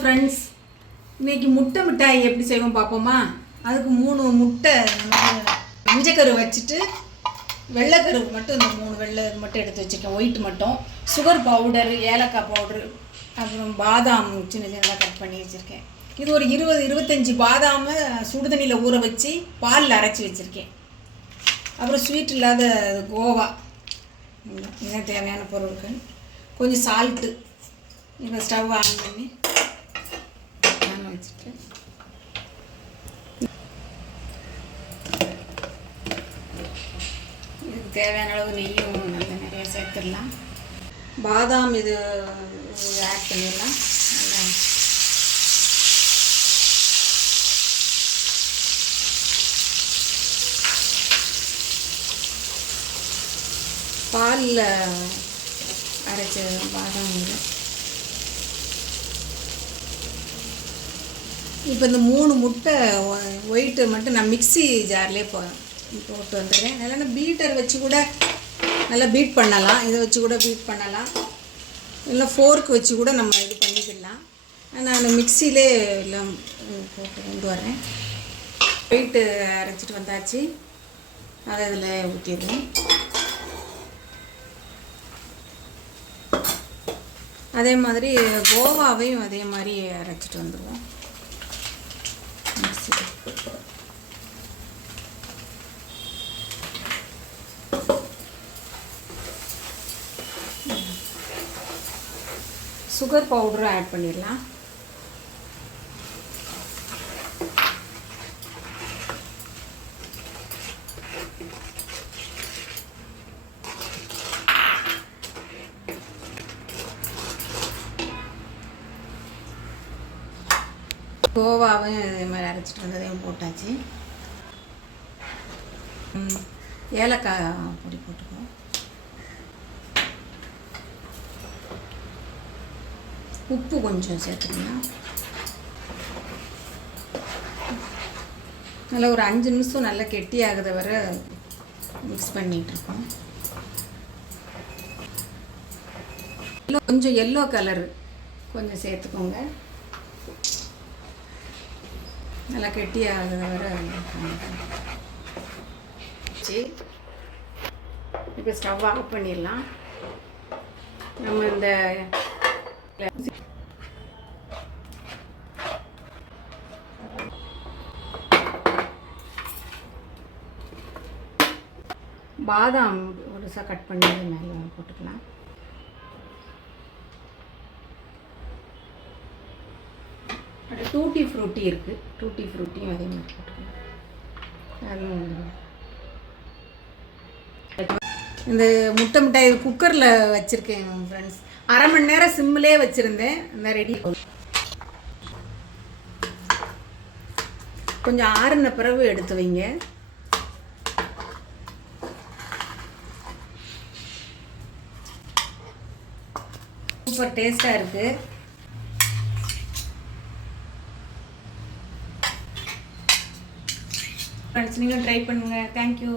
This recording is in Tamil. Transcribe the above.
ஃப்ரெண்ட்ஸ், இன்றைக்கி முட்டை மிட்டாய் எப்படி செய்வோம் பார்ப்போமா? அதுக்கு 3 முட்டை மஞ்சக்கரு வச்சுட்டு வெள்ளைக்கரு மட்டும் இந்த 3 வெள்ளை மட்டும் எடுத்து வச்சுருக்கேன். ஒயிட் மட்டும், சுகர் பவுடர், ஏலக்காய் பவுடர், அப்புறம் பாதாம் சின்ன சின்னதாக கட் பண்ணி வச்சுருக்கேன். இது ஒரு 20-25 பாதாமை சுடுதண்ணியில் ஊற வச்சு பாலில் அரைச்சி வச்சுருக்கேன். அப்புறம் ஸ்வீட் இல்லாத கோவா, இதுதான் தேவையான பொருட்கள். கொஞ்சம் சால்ட்டு. இப்போ ஸ்டவ் ஆன் பண்ணி வச்சுட்டு இதுக்கு தேவையான அளவு நெய்யும் நல்லா நிறைய சேர்த்துடலாம். பாதாம் இது ஆட் பண்ணிடலாம். நல்லா பாலில் அரைச்ச பாதாம் இது. இப்போ இந்த 3 முட்டை ஒயிட்டு மட்டும் நான் மிக்ஸி ஜார்லேயே போட்டு வந்துடுறேன். இல்லைன்னா பீட்டர் வச்சு கூட நல்லா பீட் பண்ணலாம். இதை வச்சு கூட பீட் பண்ணலாம். இல்லை ஃபோர்க் வச்சு கூட நம்ம இது பண்ணிக்கிடலாம். நான் மிக்சியிலே எல்லாம் போட்டு கொண்டு வரேன். ஒயிட்டு அரைச்சிட்டு வந்தாச்சு. அதை இதில் ஊற்றிடுவேன். அதே மாதிரி கோவாவையும் அதே மாதிரி அரைச்சிட்டு வந்துடுவோம். சுகர் பவுடரும் ஆட் பண்ணிடலாம். கோவாவையும் இதே மாதிரி அரைச்சிட்டு வந்ததையும் போட்டாச்சு. ஏலக்காய் பொடி போட்டுக்குவோம். உப்பு கொஞ்சம் சேர்த்துக்கலாம். நல்லா ஒரு 5 நிமிஷம் நல்லா கெட்டியாகுத வரை மிக்ஸ் பண்ணிகிட்ருக்கோம். கொஞ்சம் எல்லோ கலரு கொஞ்சம் சேர்த்துக்கோங்க. நல்லா கெட்டியாகுத வரை இப்போ ஸ்டவ் ஆஃப் பண்ணிடலாம். நம்ம இந்த பாதாம் ஒருசா கட் பண்ணி மேலே போட்டுக்கலாம். டூட்டி ஃப்ரூட்டி இருக்குது. டூட்டி ஃப்ரூட்டியும் அதே மாதிரி போட்டுக்கலாம். அதுவும் இந்த முட்டை மிட்டாய் குக்கரில் வச்சுருக்கேன் ஃப்ரெண்ட்ஸ். அரை மணி நேரம் சிம்மிலே வச்சுருந்தேன். இந்த ரெடி கொஞ்சம் ஆறுன பிறகு எடுத்து வைங்க. சூப்பர் டேஸ்ட்டாக இருக்குது. ஃப்ரெண்ட்ஸ், நீங்களும் ட்ரை பண்ணுங்கள். தேங்க்யூ.